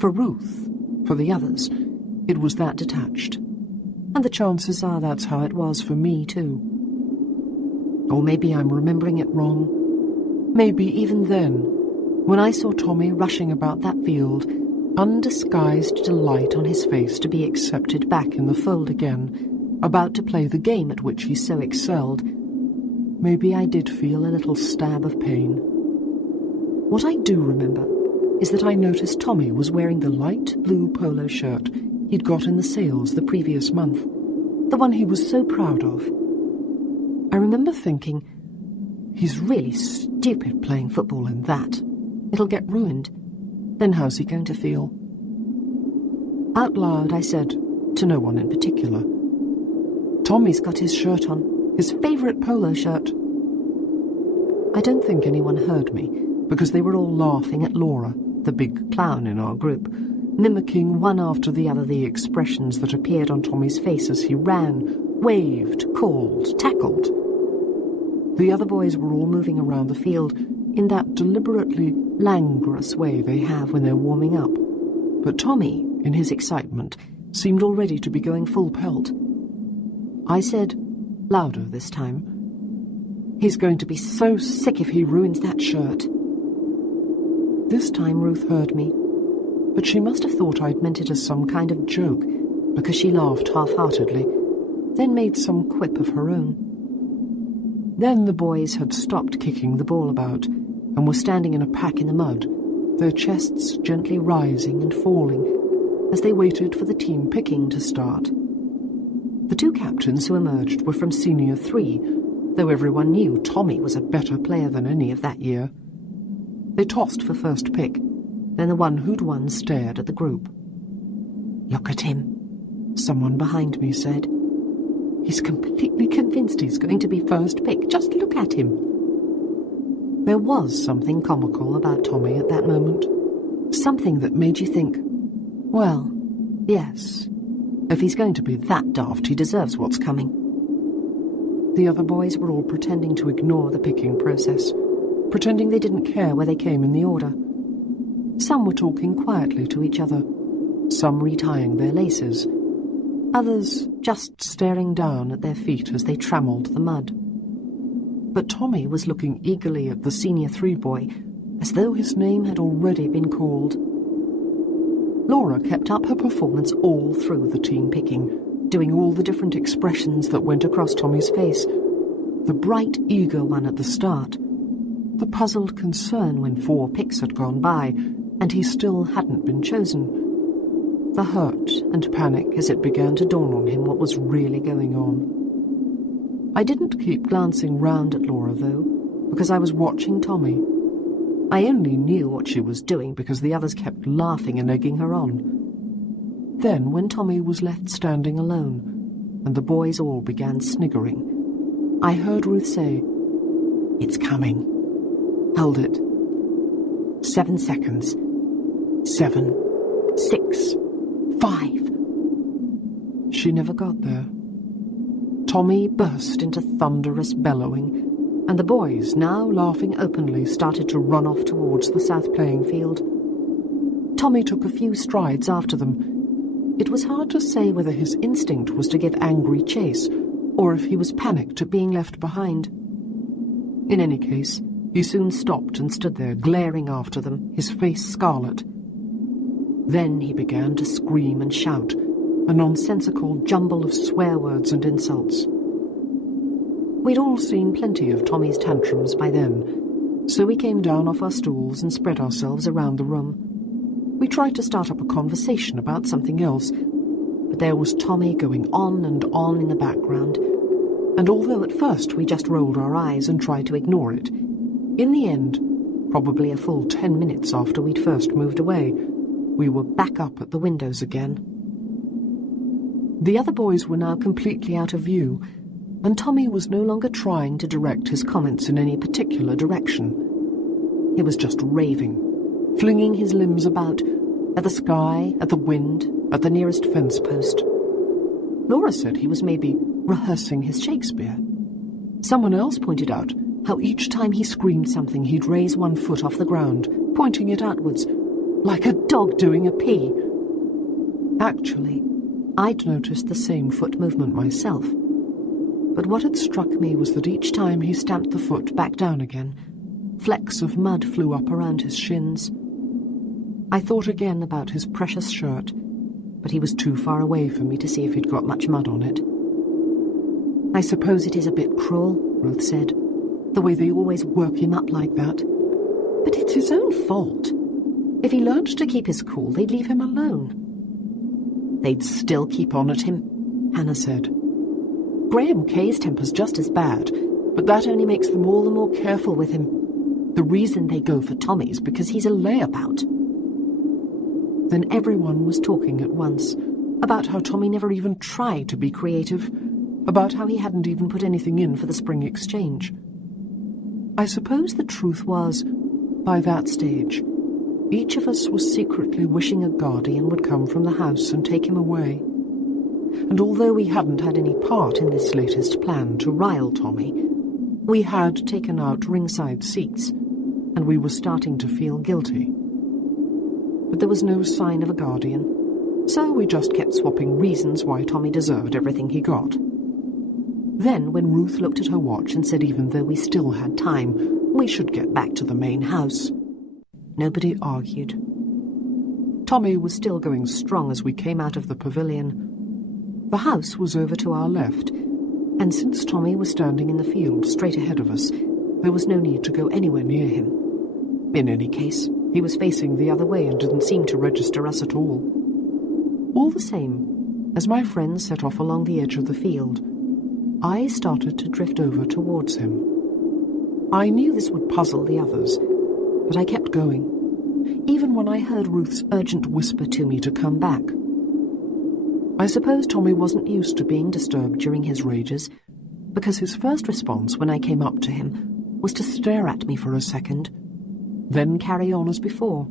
For Ruth, for the others, it was that detached. And the chances are that's how it was for me too. Or maybe I'm remembering it wrong. Maybe even then, when I saw Tommy rushing about that field, undisguised delight on his face to be accepted back in the fold again, about to play the game at which he so excelled, maybe I did feel a little stab of pain. What I do remember is that I noticed Tommy was wearing the light blue polo shirt he'd got in the sales the previous month, the one he was so proud of. I remember thinking, he's really stupid playing football in that. It'll get ruined. Then how's he going to feel? Out loud I said, to no one in particular, Tommy's got his shirt on, his favourite polo shirt. I don't think anyone heard me, because they were all laughing at Laura, the big clown in our group, mimicking one after the other the expressions that appeared on Tommy's face as he ran, waved, called, tackled. The other boys were all moving around the field in that deliberately languorous way they have when they're warming up. But Tommy, in his excitement, seemed already to be going full pelt. I said, louder this time, he's going to be so sick if he ruins that shirt. This time Ruth heard me, but she must have thought I'd meant it as some kind of joke, because she laughed half-heartedly, then made some quip of her own. Then the boys had stopped kicking the ball about, and were standing in a pack in the mud, their chests gently rising and falling, as they waited for the team picking to start. The two captains who emerged were from Senior 3, though everyone knew Tommy was a better player than any of that year. They tossed for first pick, then the one who'd won stared at the group. "Look at him," someone behind me said. "He's completely convinced he's going to be first pick. Just look at him." There was something comical about Tommy at that moment. Something that made you think, well, yes, if he's going to be that daft, he deserves what's coming. The other boys were all pretending to ignore the picking process, pretending they didn't care where they came in the order. Some were talking quietly to each other, some retying their laces, others just staring down at their feet as they trammelled the mud. But Tommy was looking eagerly at the Senior 3 boy, as though his name had already been called. Laura kept up her performance all through the team picking, doing all the different expressions that went across Tommy's face. The bright, eager one at the start, the puzzled concern when 4 picks had gone by and he still hadn't been chosen, the hurt and panic as it began to dawn on him what was really going on. I didn't keep glancing round at Laura, though, because I was watching Tommy. I only knew what she was doing because the others kept laughing and egging her on. Then, when Tommy was left standing alone, and the boys all began sniggering, I heard Ruth say, "It's coming. Hold it. 7 seconds. 7, 6, 5. She never got there. Tommy burst into thunderous bellowing, and the boys, now laughing openly, started to run off towards the south playing field. Tommy took a few strides after them. It was hard to say whether his instinct was to give angry chase, or if he was panicked at being left behind. In any case, he soon stopped and stood there, glaring after them, his face scarlet. Then he began to scream and shout, a nonsensical jumble of swear words and insults. We'd all seen plenty of Tommy's tantrums by then, so we came down off our stools and spread ourselves around the room. We tried to start up a conversation about something else, but there was Tommy going on and on in the background, and although at first we just rolled our eyes and tried to ignore it, in the end, probably a full 10 minutes after we'd first moved away, we were back up at the windows again. The other boys were now completely out of view, and Tommy was no longer trying to direct his comments in any particular direction. He was just raving, flinging his limbs about, at the sky, at the wind, at the nearest fence post. Laura said he was maybe rehearsing his Shakespeare. Someone else pointed out how each time he screamed something he'd raise one foot off the ground, pointing it outwards, like a dog doing a pee. Actually, I'd noticed the same foot movement myself. But what had struck me was that each time he stamped the foot back down again, flecks of mud flew up around his shins. I thought again about his precious shirt, but he was too far away for me to see if he'd got much mud on it. I suppose it is a bit cruel, Ruth said, the way they always work him up like that. But it's his own fault. If he learned to keep his cool, they'd leave him alone. They'd still keep on at him, Hannah said. Graham Kay's temper's just as bad, but that only makes them all the more careful with him. The reason they go for Tommy's because he's a layabout. Then everyone was talking at once, about how Tommy never even tried to be creative, about how he hadn't even put anything in for the spring exchange. I suppose the truth was, by that stage, each of us was secretly wishing a guardian would come from the house and take him away. And although we hadn't had any part in this latest plan to rile Tommy, we had taken out ringside seats, and we were starting to feel guilty. But there was no sign of a guardian, so we just kept swapping reasons why Tommy deserved everything he got. Then, when Ruth looked at her watch and said even though we still had time, we should get back to the main house, nobody argued. Tommy was still going strong as we came out of the pavilion. The house was over to our left, and since Tommy was standing in the field straight ahead of us, there was no need to go anywhere near him. In any case, he was facing the other way and didn't seem to register us at all. All the same, as my friends set off along the edge of the field, I started to drift over towards him. I knew this would puzzle the others, but I kept going, even when I heard Ruth's urgent whisper to me to come back. I suppose Tommy wasn't used to being disturbed during his rages, because his first response when I came up to him was to stare at me for a second, then carry on as before.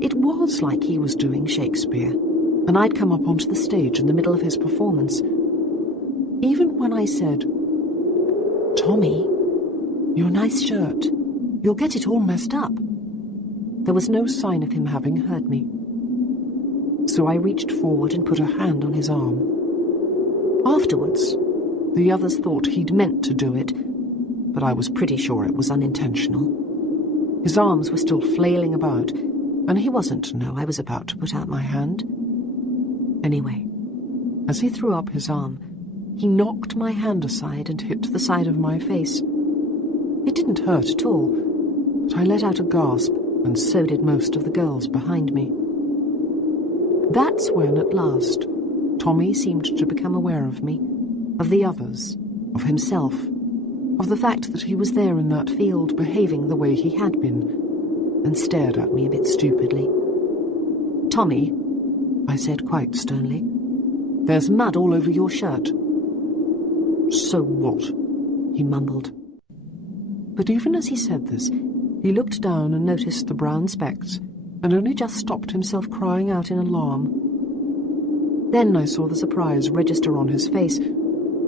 It was like he was doing Shakespeare, and I'd come up onto the stage in the middle of his performance. Even when I said, "Tommy, your nice shirt, you'll get it all messed up," there was no sign of him having heard me. So I reached forward and put a hand on his arm. Afterwards, the others thought he'd meant to do it, but I was pretty sure it was unintentional. His arms were still flailing about, and he wasn't to know I was about to put out my hand. Anyway, as he threw up his arm, he knocked my hand aside and hit the side of my face. It didn't hurt at all, but I let out a gasp, and so did most of the girls behind me. That's when, at last, Tommy seemed to become aware of me, of the others, of himself, of the fact that he was there in that field behaving the way he had been, and stared at me a bit stupidly. "Tommy," I said quite sternly, "there's mud all over your shirt." "So what?" he mumbled. But even as he said this, he looked down and noticed the brown specks, and only just stopped himself crying out in alarm. Then I saw the surprise register on his face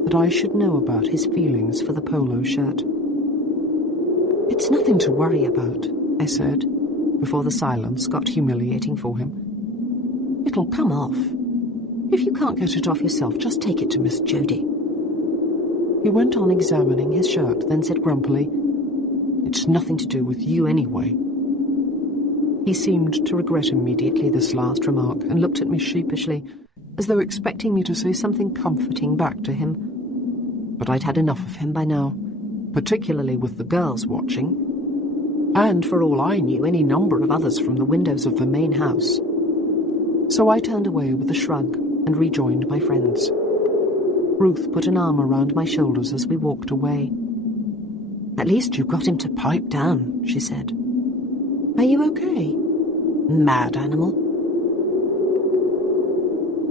that I should know about his feelings for the polo shirt. "It's nothing to worry about," I said, before the silence got humiliating for him. "It'll come off. If you can't get it off yourself, just take it to Miss Jody." He went on examining his shirt, then said grumpily, "It's nothing to do with you anyway." He seemed to regret immediately this last remark and looked at me sheepishly, as though expecting me to say something comforting back to him. But I'd had enough of him by now, particularly with the girls watching, and for all I knew, any number of others from the windows of the main house. So I turned away with a shrug and rejoined my friends. Ruth put an arm around my shoulders as we walked away. "At least you got him to pipe down," she said. "Are you okay? Mad animal."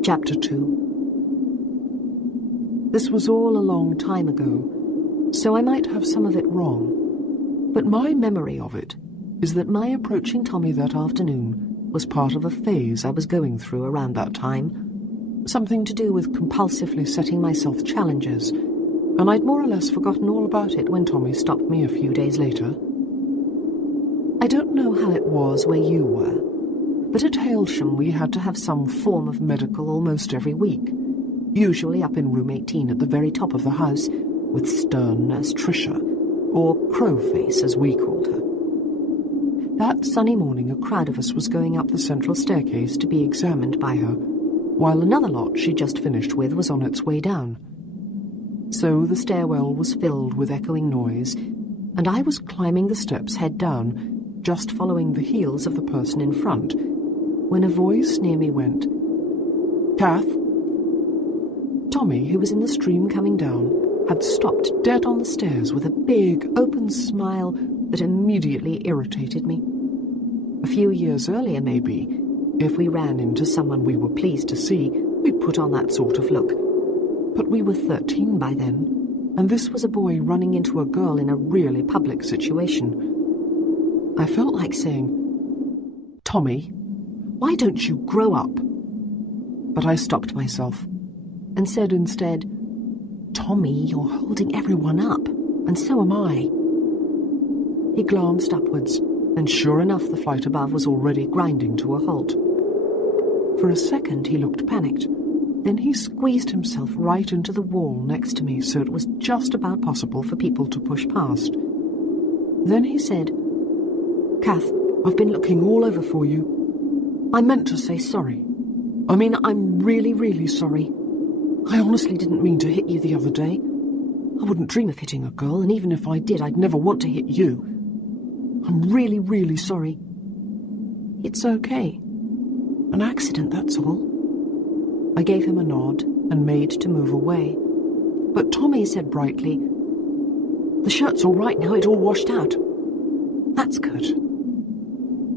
Chapter 2. This was all a long time ago, so I might have some of it wrong, but my memory of it is that my approaching Tommy that afternoon was part of a phase I was going through around that time, something to do with compulsively setting myself challenges, and I'd more or less forgotten all about it when Tommy stopped me a few days later. I don't know how it was where you were, But at Hailsham we had to have some form of medical almost every week, usually up in room 18 at the very top of the house, with stern Nurse Tricia, or Crowface as we called her. That sunny morning a crowd of us was going up the central staircase to be examined by her, while another lot she'd just finished with was on its way down. So the stairwell was filled with echoing noise, and I was climbing the steps head down, just following the heels of the person in front, when a voice near me went, "Kath?" Tommy, who was in the stream coming down, had stopped dead on the stairs with a big, open smile that immediately irritated me. A few years earlier, maybe, if we ran into someone we were pleased to see, we'd put on that sort of look. But we were 13 by then, and this was a boy running into a girl in a really public situation. I felt like saying, "Tommy, why don't you grow up?" But I stopped myself and said instead, "Tommy, you're holding everyone up, and so am I." He glanced upwards, and sure enough the flight above was already grinding to a halt. For a second he looked panicked. Then he squeezed himself right into the wall next to me so it was just about possible for people to push past. Then he said, "Kath, I've been looking all over for you. I meant to say sorry. I mean, I'm really, really sorry. I honestly didn't mean to hit you the other day. I wouldn't dream of hitting a girl, and even if I did, I'd never want to hit you. I'm really, really sorry." "It's okay. An accident, that's all." I gave him a nod and made to move away. But Tommy said brightly, "The shirt's all right now, it all washed out." "That's good.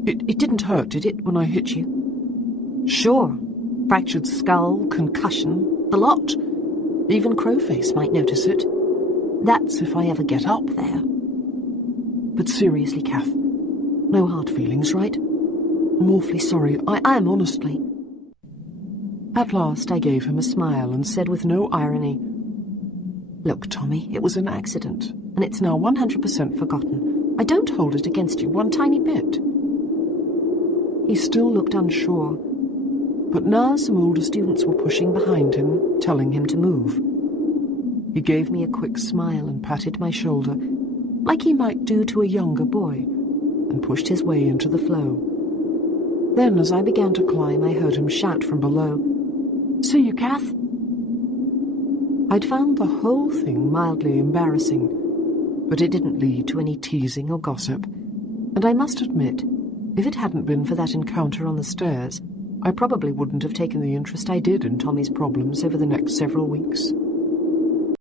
It didn't hurt, did it, when I hit you?" "Sure. Fractured skull, concussion, the lot. Even Crowface might notice it. That's if I ever get up there. But seriously, Kath, no hard feelings, right? I'm awfully sorry. I am, honestly." At last I gave him a smile and said with no irony, "Look, Tommy, it was an accident, and it's now 100% forgotten. I don't hold it against you one tiny bit." He still looked unsure, but now some older students were pushing behind him, telling him to move. He gave me a quick smile and patted my shoulder, like he might do to a younger boy, and pushed his way into the flow. Then, as I began to climb, I heard him shout from below, "See you, Kath?" I'd found the whole thing mildly embarrassing, but it didn't lead to any teasing or gossip, and I must admit, if it hadn't been for that encounter on the stairs, I probably wouldn't have taken the interest I did in Tommy's problems over the next several weeks.